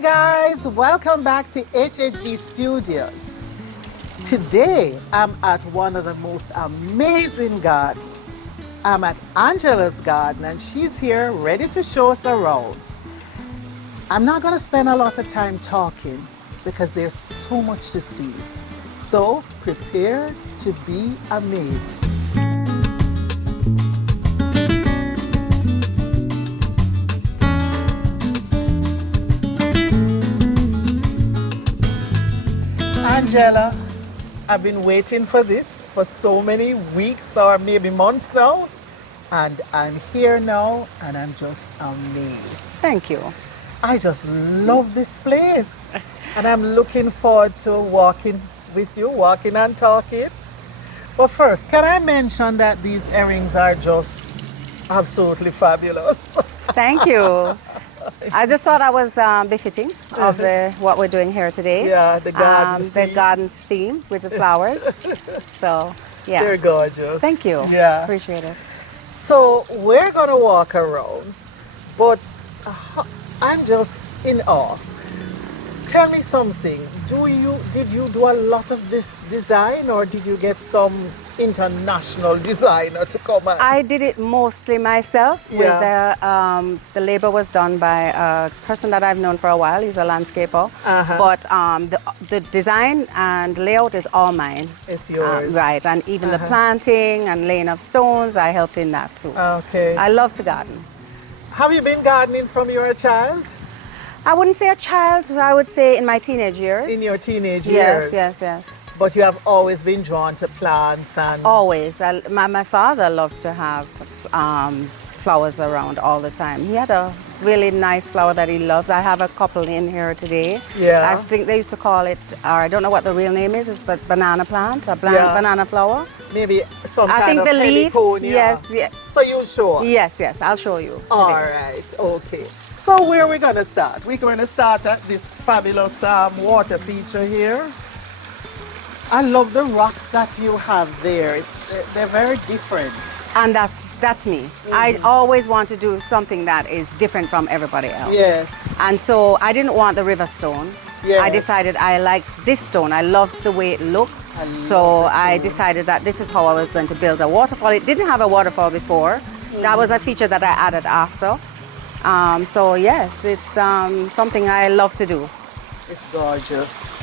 guys, welcome back to HHG Studios. Today I'm at one of the most amazing gardens. I'm at Angela's garden and she's here ready to show us around. I'm not going to spend a lot of time talking because there's so much to see. So prepare to be amazed. Angela, I've been waiting for this for so many weeks or maybe months now, and I'm here now and I'm just amazed. Thank you. I just love this place and I'm looking forward to walking with you, walking and talking. But first, can I mention that these earrings are just absolutely fabulous? Thank you. I just thought I was befitting of what we're doing here today. Yeah, the gardens the gardens theme with the flowers. So, yeah. They're gorgeous. Thank you. Yeah. Appreciate it. So we're gonna walk around, but I'm just in awe. Tell me something. Did you do a lot of this design, or did you get some international designer to come and... I did it mostly myself. Yeah. With the labor was done by a person that I've known for a while. He's a landscaper. But the design and layout is all mine. It's yours. Right, and even the planting and laying of stones, I helped in that too. Okay. I love to garden. Have you been gardening from you were a child? I wouldn't say a child, I would say in my teenage years. In your teenage years? Yes. But you have always been drawn to plants and... Always. My father loved to have flowers around all the time. He had a really nice flower that he loves. I have a couple in here today. Yeah. I think they used to call it, or I don't know what the real name is, but banana plant, banana flower. Maybe some I kind think of the leaf, heliconia. yes. So you'll show us? Yes, I'll show you. All right, okay. So where are we going to start? We're going to start at this fabulous water feature here. I love the rocks that you have there. They're very different. And that's me. I always want to do something that is different from everybody else. Yes. And so I didn't want the river stone. Yes. I decided I liked this stone. I loved the way it looked. So I decided that this is how I was going to build a waterfall. It didn't have a waterfall before. That was a feature that I added after. So yes, it's something I love to do. It's gorgeous,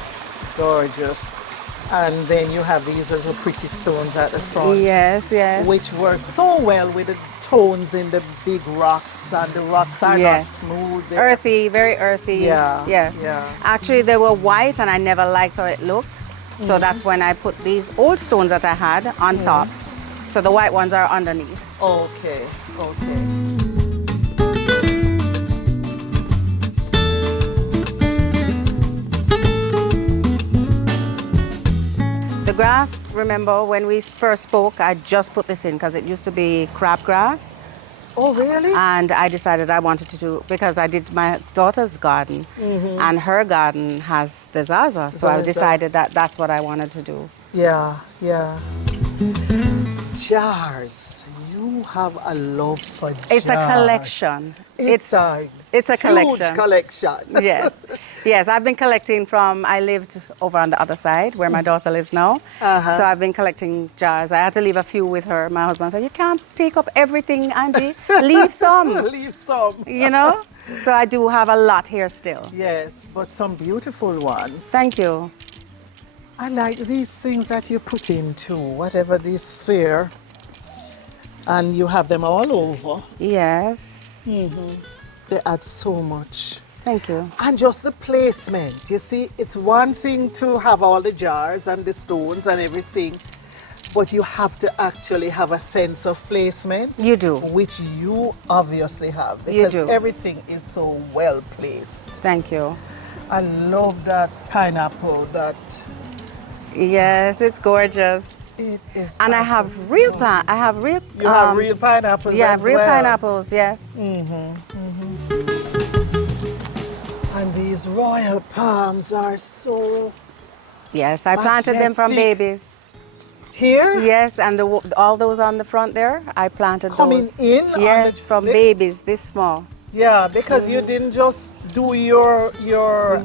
gorgeous. And then you have these little pretty stones at the front. Yes. Which work so well with the tones in the big rocks, and the rocks are not smooth. Earthy, very earthy. Yeah. Yes. Yeah. Actually, they were white and I never liked how it looked. So that's when I put these old stones that I had on top. So the white ones are underneath. Okay. The grass, remember when we first spoke, I just put this in because it used to be crabgrass. Oh, really? And I decided I wanted to do, because I did my daughter's garden and her garden has the Zaza. So I decided that that's what I wanted to do. Yeah. Jars. You have a love for jars. It's a collection. It's a collection. Huge collection. Yes, I've been collecting I lived over on the other side where my daughter lives now. So I've been collecting jars. I had to leave a few with her. My husband said, you can't take up everything, Angie. Leave some. Leave some. You know? So I do have a lot here still. Yes, but some beautiful ones. Thank you. I like these things that you put into whatever this sphere. And you have them all over. Yes. They add so much. Thank you. And just the placement. You see, it's one thing to have all the jars and the stones and everything, but you have to actually have a sense of placement. You do. Which you obviously have, because everything is so well placed. Thank you. I love that pineapple. Yes, it's gorgeous. It is. And awesome. I have real plant. I have real. You have real pineapples. Yeah, as real well. pineapples. Yes. And these royal palms are so... Yes, I planted them from majestic. babies. Here? Yes, and all those on the front there, I planted Coming those. in? Yes, from babies, this small. Yeah, because you didn't just do your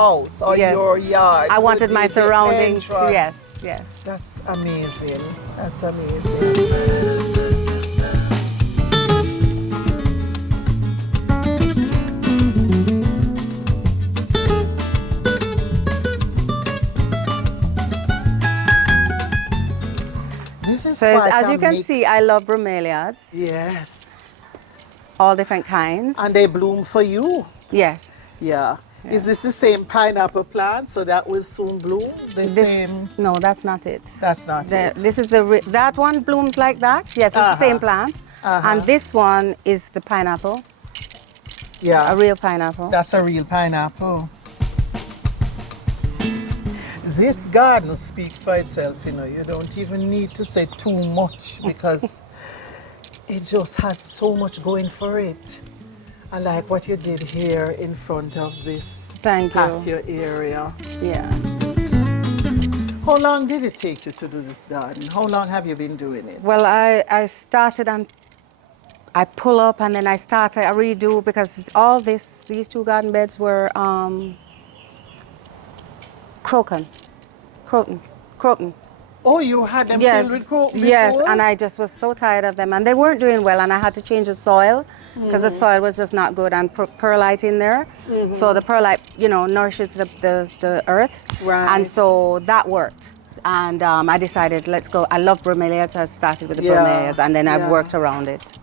house or Yes. your yard. I You wanted my did the surroundings. entrance. Yes, yes. That's amazing. That's amazing. This is So quite as a you can mix. see, I love bromeliads, Yes. all different kinds. And they bloom for you. Yes. Yeah. Is this the same pineapple plant? So that will soon bloom? The same? No, that's not it. That's not it. This is that one blooms like that. Yes, it's the same plant. And this one is the pineapple, Yeah. a real pineapple. That's a real pineapple. This garden speaks for itself, you know. You don't even need to say too much because it just has so much going for it. I like what you did here in front of this patio area. Yeah. How long did it take you to do this garden? How long have you been doing it? Well, I started and I pull up and then I redo because all these two garden beds were croton. Oh, you had them Yes, filled with croton before? yes, and I just was so tired of them, and they weren't doing well, and I had to change the soil because the soil was just not good, and perlite in there. So the perlite, you know, nourishes the earth, Right. and so that worked. And I decided, let's go. I love bromeliads, so I started with the bromeliads, and then I worked around it.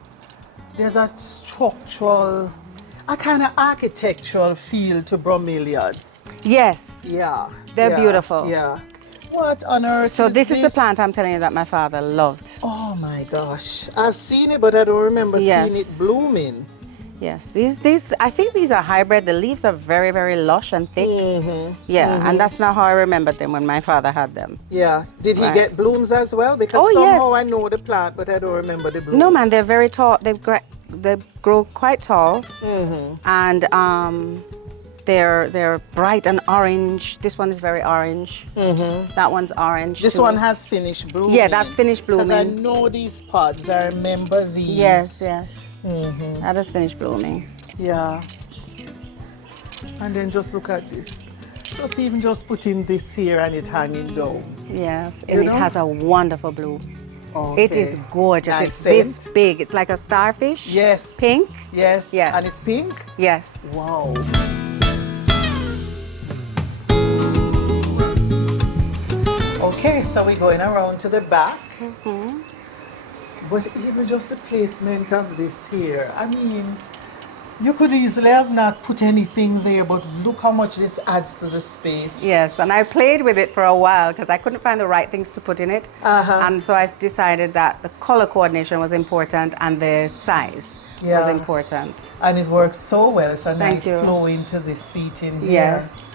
There's a structural, a kind of architectural feel to bromeliads. Yes, Yeah. they're beautiful. Yeah. What on earth So is this is the plant I'm telling you that my father loved. Oh my gosh. I've seen it, but I don't remember seeing it blooming. Yes, these I think these are hybrid. The leaves are very, very lush and thick. Yeah, and that's not how I remembered them when my father had them. Yeah. Did he get blooms as well? Because somehow I know the plant, but I don't remember the blooms. No, man, they're very tall. They grow quite tall, and they're bright and orange. This one is very orange. That one's orange. This too. one has finished blooming. Yeah, that's finished blooming. Because I know these pods. I remember these. Yes, yes. That is finished blooming. Yeah. And then just look at this. Just putting this here and it hanging down. Yes, and it has a wonderful bloom. Okay. It is gorgeous. And it's scent. this big. It's like a starfish. Yes. Pink. Yes. Yes. And it's pink? Yes. Wow. Okay, so we're going around to the back. But even just the placement of this here, I mean, you could easily have not put anything there, but look how much this adds to the space. Yes, and I played with it for a while because I couldn't find the right things to put in it. And so I decided that the color coordination was important and the size was important. And it works so well. It's a Thank nice you. flow into the seating here. Yes.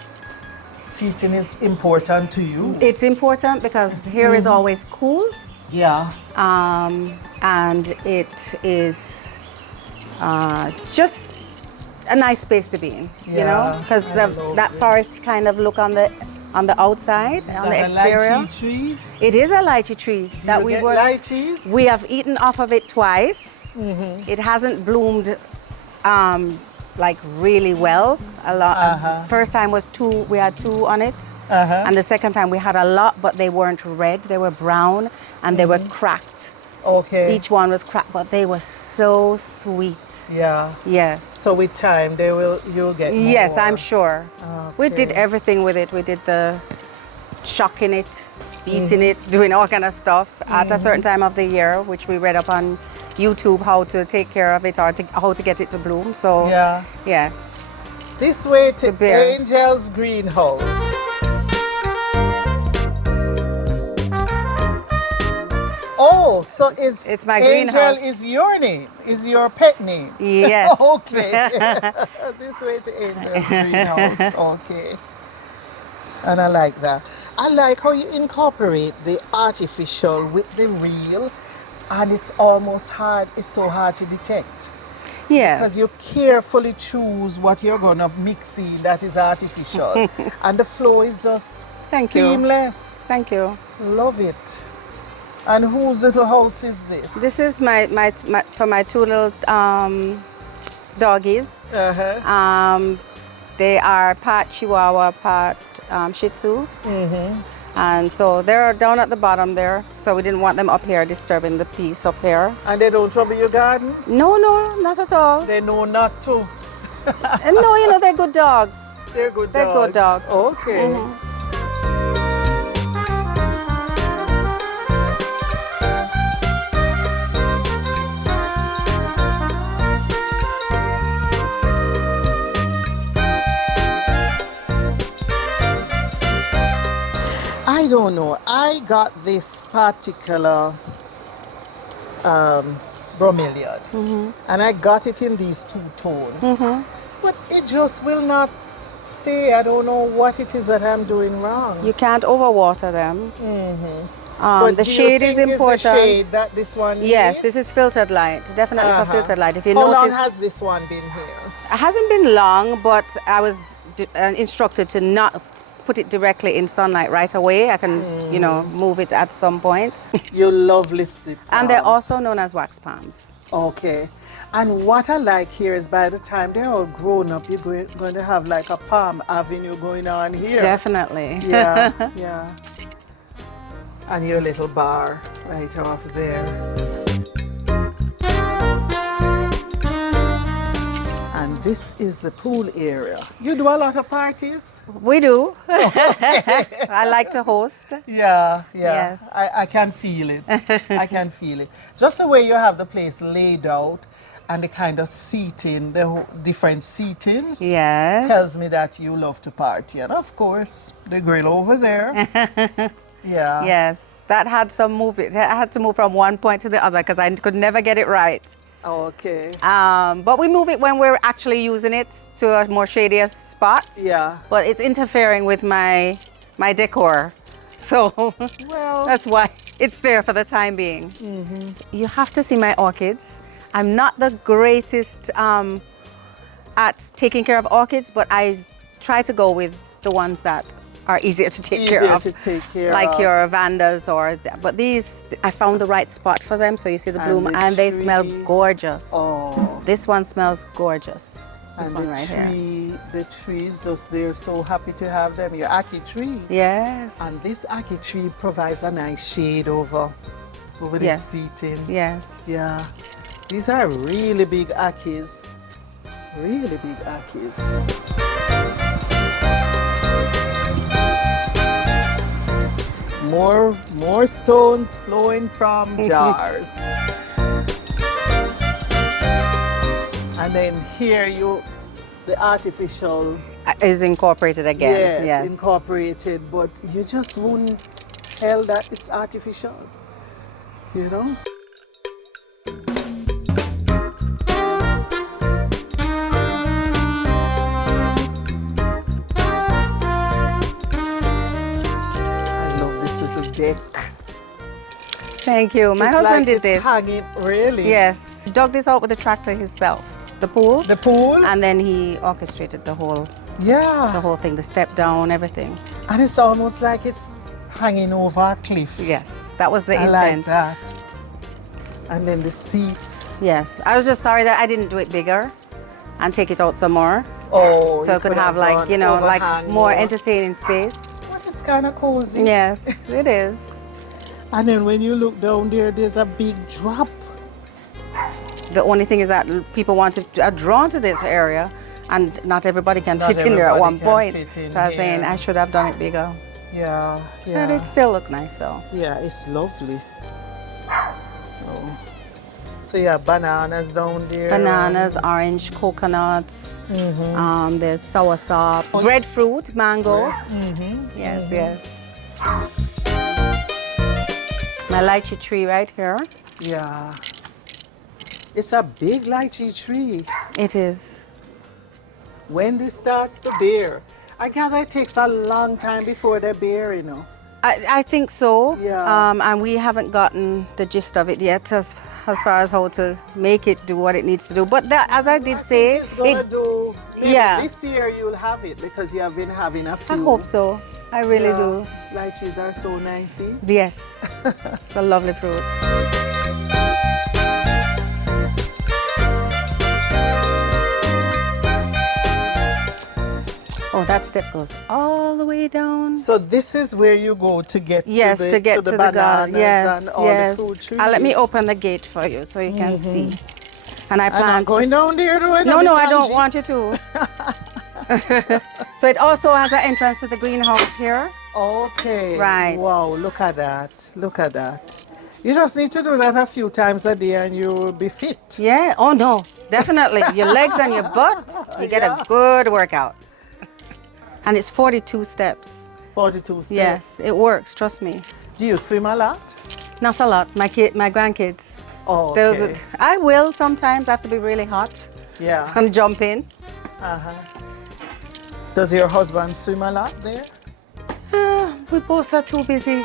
Seating is important to you. It's important because here is always cool. Yeah. And it is just a nice space to be in, you know, because that forest kind of look on the outside, on the exterior. A lychee tree? It is a lychee tree that we get lychees? We have eaten off of it twice. It hasn't bloomed like really well. A lot. First time was we had two on it. And the second time we had a lot, but they weren't red. They were brown and they were cracked. Okay. Each one was cracked, but they were so sweet. Yeah. Yes. So with time, you'll get more. Yes, I'm sure. We did Okay. everything with it. We did the shocking it, beating it, doing all kind of stuff at a certain time of the year, which we read up on YouTube how to take care of it or how to get it to bloom. So yes. This way to Angel's greenhouse. Oh, so it's my Angel greenhouse. is your name, is your pet name? Yes. Okay. This way to Angel's greenhouse. Okay. And I like that. I like how you incorporate the artificial with the real, and it's so hard to detect. Yes. Because you carefully choose what you're going to mix in that is artificial. And the flow is just seamless. Thank you. Love it. And whose little house is this? This is for my two little doggies. They are part Chihuahua, part Shih Tzu. And so they're down at the bottom there. So we didn't want them up here disturbing the peace up here. And they don't trouble your garden? No, no, not at all. They know not to. No, you know, they're good dogs. They're good dogs. They're good dogs. Okay. I don't know. I got this particular bromeliad, and I got it in these two tones, but it just will not stay. I don't know what it is that I'm doing wrong. You can't overwater them. But The do you shade think is important. the shade that this one Yes, needs? this is filtered light. Definitely for filtered light. If you How notice, long has this one been here? it hasn't been long, but I was instructed to not put it directly in sunlight right away. I can, you know, move it at some point. You love lipstick palms. And they're also known as wax palms. Okay. And what I like here is by the time they're all grown up, you're going to have like a palm avenue going on here. Definitely. Yeah, yeah. And your little bar right off there. And this is the pool area. You do a lot of parties? We do. I like to host. Yeah, yeah. Yes. I can feel it. I can feel it. Just the way you have the place laid out and the kind of seating, the different seatings, Yes. tells me that you love to party. And of course, the grill over there. Yeah. Yes. That had some move. I had to move from one point to the other because I could never get it right. Okay. But we move it when we're actually using it to a more shadier spot. Yeah. But it's interfering with my decor. So Well, that's why it's there for the time being. You have to see my orchids. I'm not the greatest at taking care of orchids, but I try to go with the ones that are easier to take care of. to take care Like of. your vandas but these, I found the right spot for them. So you see the And bloom the and they smell tree. gorgeous. Oh. This one smells gorgeous. This And one the right here. tree, the trees, just they're so happy to have them. Your ackee tree. Yes. And this ackee tree provides a nice shade over the Yes. seating. Yes. Yeah. These are really big ackees. Really big ackees. More stones flowing from jars. And then here the artificial, Is incorporated again. yes, incorporated, but you just wouldn't tell that it's artificial, you know? I love this little deck. Thank you. My It's husband like did it's this. hanging, really? Yes. He dug this out with the tractor himself. The pool. The pool? And then he orchestrated the whole Yeah. thing, the step down, everything. And it's almost like it's hanging over a cliff. Yes. That was the I intent. like that. And then the seats. Yes. I was just sorry that I didn't do it bigger and take it out some more. Oh, So you it could have like, gone you know, like overhang more entertaining space. Well, it's kind of cozy. Yes, it is. And then when you look down there, there's a big drop. The only thing is that people are drawn to this area and not everybody can Not fit in there at everybody one can point. fit in So I was saying here. I should have done it bigger. Yeah, But yeah. it still looked nice though. Yeah, it's lovely. So yeah, bananas down there. Bananas, orange, coconuts, there's soursop, Oh, breadfruit, mango. Mm-hmm. Yes, yes. My lychee tree right here. Yeah. It's a big lychee tree. It is. When this starts to bear, I gather it takes a long time before they bear, you know. I think so. Yeah. And we haven't gotten the gist of it yet as far as how to make it do what it needs to do. But that, as I did say, It's gonna do. Maybe yeah. This year you'll have it because you have been having a few. I hope so. I really do. Lychees are so nice. See? Yes. It's a lovely fruit. that step goes all the way down. So this is where you go to get Yes, to to get the to the bananas garden. Yes, and all yes. the fruit trees. Let me open the gate for you so you can see. And I I'm not plant. going down there, though. No, I don't want you to. So it also has an entrance to the greenhouse here. Okay. Right. Wow, look at that. Look at that. You just need to do that a few times a day and you will be fit. Yeah. Oh no, definitely. Your legs and your butt. You get a good workout. And it's 42 steps. 42 steps. Yes, it works. Trust me. Do you swim a lot? Not a lot. My grandkids. Oh, Those okay. I will sometimes. I have to be really hot Yeah. and jump in. Does your husband swim a lot there? We both are too busy.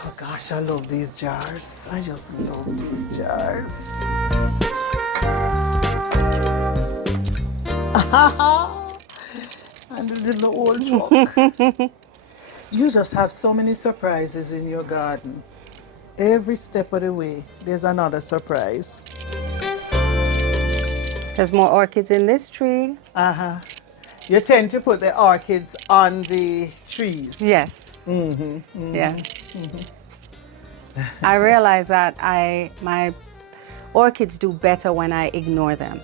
Oh gosh, I love these jars. I just love these jars. And the little old truck. You just have so many surprises in your garden. Every step of the way, there's another surprise. There's more orchids in this tree. You tend to put the orchids on the trees. Yes. Yeah. I realize that my orchids do better when I ignore them.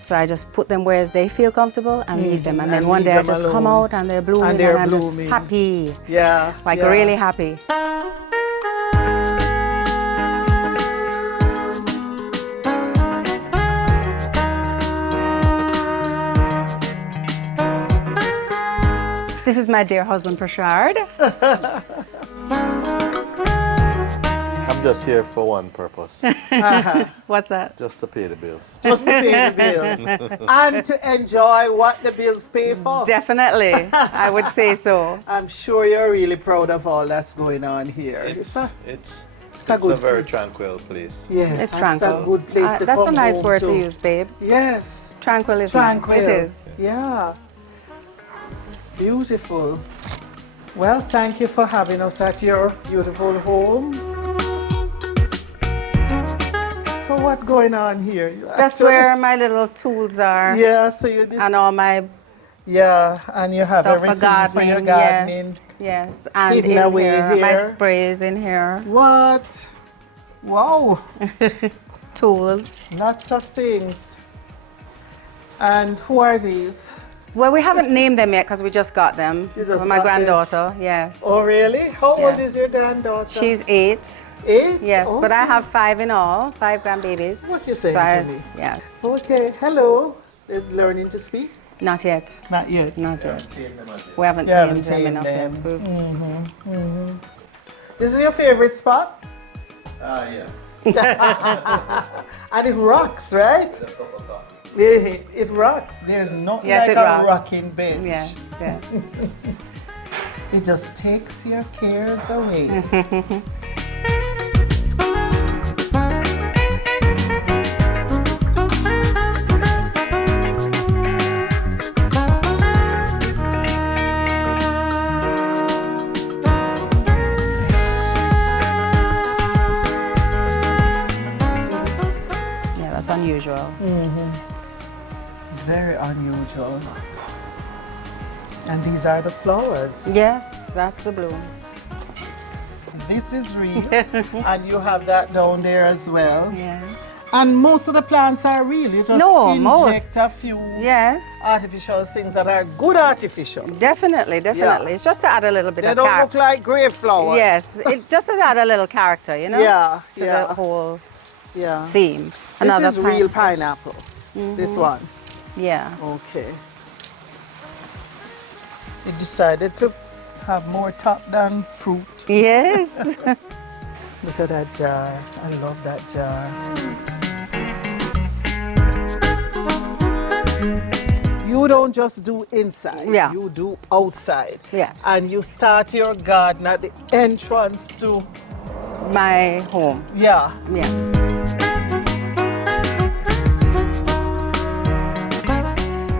So I just put them where they feel comfortable and leave them. And then one day I just come out and they're blooming And they're I'm blooming. just happy. Yeah. Like yeah. really happy. This is my dear husband, Prashad. I'm just here for one purpose, What's that? just to pay the bills. Just to pay the bills. And to enjoy what the bills pay for. Definitely, I would say so. I'm sure you're really proud of all that's going on here. It's a a good very food. tranquil place. Yes, It's tranquil. a good place to That's come a nice home word to. to use, babe. Yes. Tranquil is Tranquil. nice. It is. Yeah. Beautiful. Well, thank you for having us at your beautiful home. So what's going on here? That's where my little tools are. Yeah, so you And all my yeah, and you have stuff everything for gardening. for your gardening. Yes. And Hidden in away here, my here. sprays in here. What? Wow. Tools. Lots of things. And who are these? Well, we haven't named them yet because we just got them. You just For my got them? granddaughter, yes. Oh, really? How old Yeah. is your granddaughter? She's 8. 8? Yes, but I Okay. have 5 in all, 5 grandbabies. What you saying So to me? Yeah, Okay, hello. Is learning to speak? not yet. Not yet. Not yet. We haven't You haven't tamed them tamed enough them. yet. This is your favorite spot? Yeah. And it rocks, right? It rocks. There's nothing Yes, like it a rocks. rocking bench. Yes, yes. It just takes your cares away. See this? Yeah, that's unusual. Very unusual. And these are the flowers. Yes, that's the bloom. This is real. And you have that down there as well. Yeah. And most of the plants are real. You just No, inject most. a few Yes. artificial things that are good artificials. Definitely, definitely. Yeah. It's just to add a little bit They of don't look character. like grave flowers. Yes, it's just to add a little character, you know? Yeah, To yeah. the whole Yeah. theme. This is real pineapple. pineapple. This one. Yeah. Okay. You decided to have more top than fruit. Yes. Look at that jar. I love that jar. You don't just do inside. Yeah. You do outside. Yes. And you start your garden at the entrance to, My home. yeah. Yeah.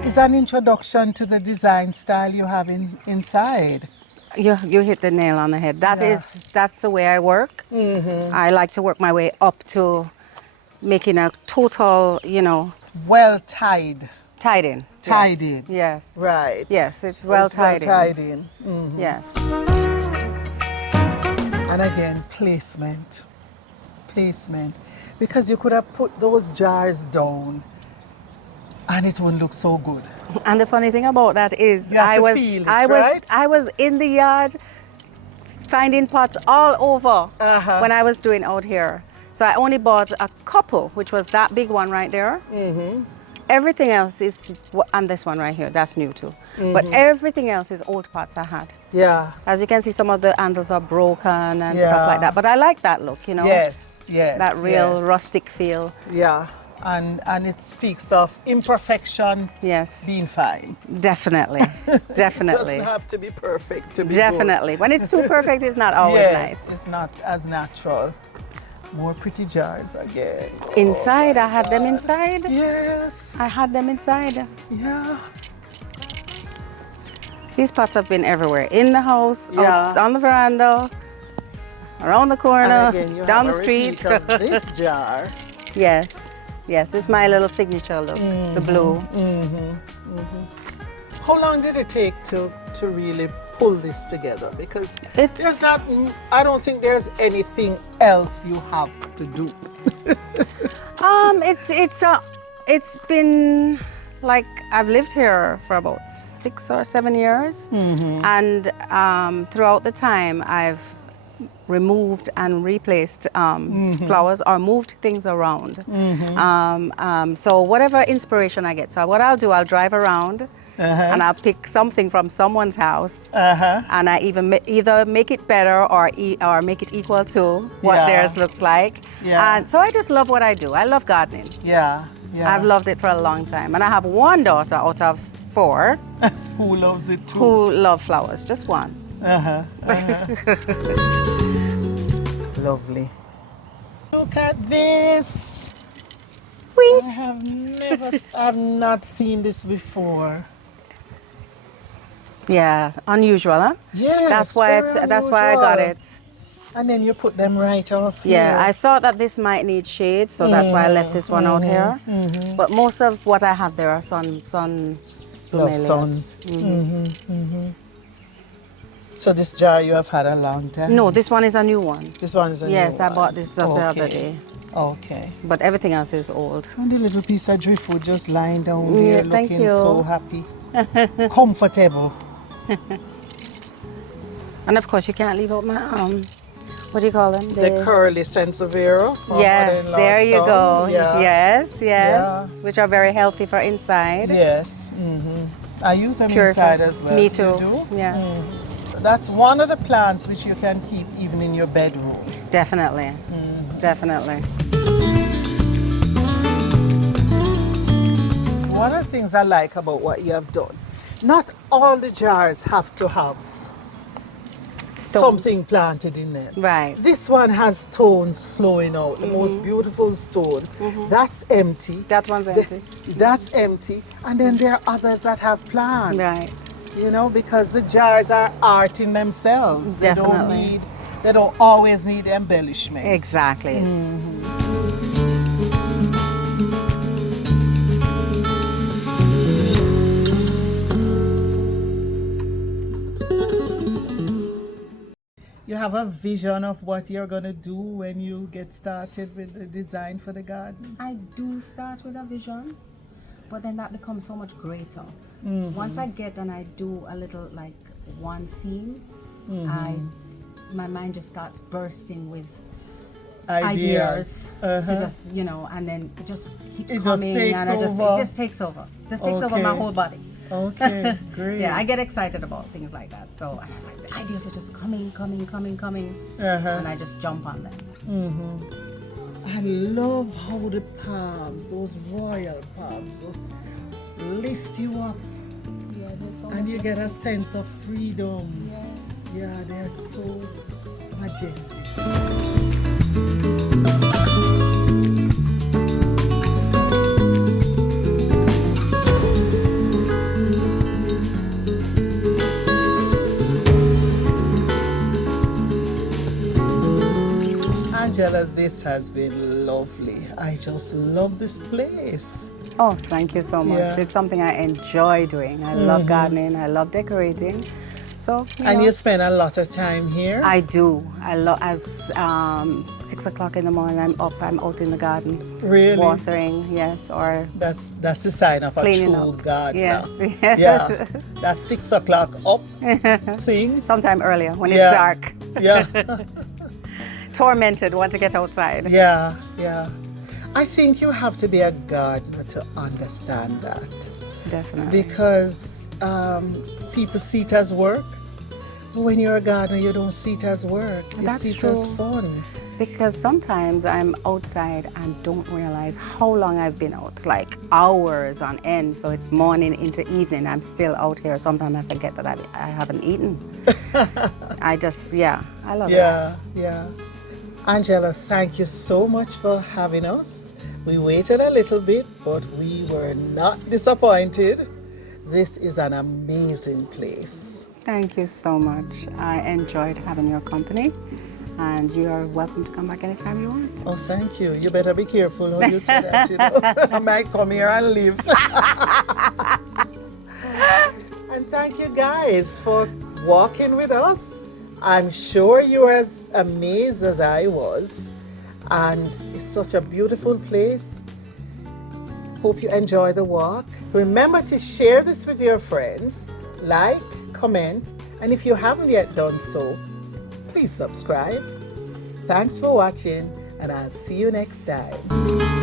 It's an introduction to the design style you have inside. You hit the nail on the head. That's the way I work. I like to work my way up to making a total, well tied. Tied in. Tied Yes. in. Yes. Right. Yes, it's So well it's well tied in. tied in. Mm. Yes. And again, placement. Placement. Because you could have put those jars down and it wouldn't look so good. And the funny thing about that is You have to feel it, right? I was in the yard finding pots all over Uh-huh. when I was doing out here. So I only bought a couple, which was that big one right there. Mm-hmm. Everything else is, and this one right here, that's new too. Mm-hmm. But everything else is old pots I had. Yeah. As you can see, some of the handles are broken and Yeah. stuff like that. But I like that look, you know? Yes, yes. That real yes. rustic feel. Yeah. And it speaks of imperfection Yes, being fine. definitely. Definitely. It doesn't have to be perfect to be Definitely. When it's too perfect, it's not good. always Yes, nice. it's not as natural. More pretty jars again. Inside, I had them inside. Yes. I had them inside. Yeah. These pots have been everywhere. In the house, Yeah. on the veranda, around the corner, And again, you down have the a street. repeat of this jar. Yes. Yes, it's my little signature look, the blue. How long did it take to really pull this together? Because It's- there's not, I don't think there's anything else you have to do. It's been like I've lived here for about 6 or 7 years, and throughout the time I've removed and replaced flowers or moved things around. So whatever inspiration I get, so what I'll do, I'll drive around and I'll pick something from someone's house, and I either make it better or make it equal to what Yeah. theirs looks like. Yeah. And so I just love what I do. I love gardening. Yeah, yeah. I've loved it for a long time, and I have one daughter out of 4 Who loves it too? who love flowers. Just one. Lovely. Look at this. Sweet. I've not seen this before. Yeah, unusual, huh? Yes, That's why that's why I got unusual. it. And then you put them right off Yeah, here. I thought that this might need shade, so that's why I left this one out here. But most of what I have there are sun Love sun. bromeliads. So this jar you have had a long time? No, this one is a new one. This one is a Yes, new I one. bought this just the other Okay. day. Okay. But everything else is old. And the little piece of driftwood just lying down Yeah, there thank looking you. so happy. Comfortable. And of course, you can't leave out my what do you call them? The curly Sansevieria. Yes, there you go. Yeah. Yes, yes. Yeah. Which are very healthy for inside. Yes. I use them Purified. inside as well. Me You too. do? Yeah. So that's one of the plants which you can keep even in your bedroom. Definitely. Definitely. So one of the things I like about what you have done, not all the jars have to have something planted in them. Right. This one has stones flowing out, the most beautiful stones. That's empty. That one's empty. That's empty. And then there are others that have plants. Right. You know, because the jars are art in themselves. Definitely. They don't always need embellishment. Exactly. You have a vision of what you're going to do when you get started with the design for the garden? I do start with a vision, but then that becomes so much greater. Once I get and I do a little like one theme, my mind just starts bursting with ideas to just, you know, and then it just keeps It just coming takes and it over. just takes over. Just takes over my Okay. whole body. Okay, great. Yeah, I get excited about things like that. So I was like, the ideas are just coming, and I just jump on them. I love how the palms, those royal palms, those lift you up Yeah, there's so and you much- get a sense of freedom. Yeah, they're so majestic. And Angela, this has been lovely. I just love this place. Oh, thank you so much. Yeah. It's something I enjoy doing. I love gardening. I love decorating. So, And you spend a lot of time here? I do. I love as 6 o'clock in the morning. I'm up. I'm out in the garden. Really? Watering, yes, or That's the sign of a cleaning true up. gardener. Yes. Yeah. That's 6 o'clock up thing. Sometime earlier when Yeah. it's dark. Yeah. Tormented, want to get outside. Yeah. Yeah. I think you have to be a gardener to understand that. Definitely. Because people see it as work. But when you're a gardener, you don't see it as work. You That's see it true. as fun. Because sometimes I'm outside and don't realize how long I've been out, like hours on end. So it's morning into evening, I'm still out here. Sometimes I forget that I haven't eaten. I love it. Yeah. Angela, thank you so much for having us. We waited a little bit, but we were not disappointed. This is an amazing place. Thank you so much. I enjoyed having your company. And you are welcome to come back anytime you want. Oh, thank you. You better be careful how you say that, you know. I might come here and live. And thank you guys for walking with us. I'm sure you're as amazed as I was. And it's such a beautiful place. Hope you enjoy the walk. Remember to share this with your friends, like, comment, and if you haven't yet done so, please subscribe. Thanks for watching, and I'll see you next time.